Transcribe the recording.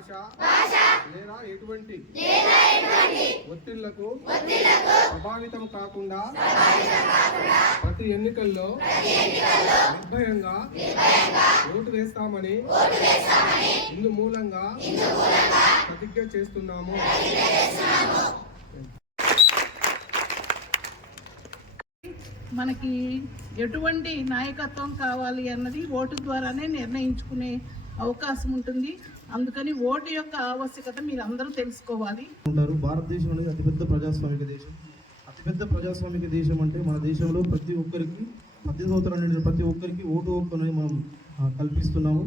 భాష. లేదా ఎటువంటి. ఒత్తిళ్ళకు ప్రభావితం కాకుండా ప్రతి ఎన్నికల్లో నిర్భయంగా ఓటు వేస్తామని ఇందు మూలంగా ప్రతిజ్ఞ చేస్తున్నాము. మనకి ఎటువంటి నాయకత్వం కావాలి అన్నది ఓటు ద్వారానే నిర్ణయించుకునే అవకాశం ఉంటుంది. అందుకని ఓటు యొక్క ఆవశ్యకత మీరు అందరూ తెలుసుకోవాలి. ఉంటారు. భారతదేశం అనేది అతిపెద్ద ప్రజాస్వామిక దేశం. అతిపెద్ద ప్రజాస్వామిక దేశం అంటే మన దేశంలో ప్రతి ఒక్కరికి మధ్య సంవత్సరం ప్రతి ఒక్కరికి ఓటు హక్కు అనేది మనం కల్పిస్తున్నాము.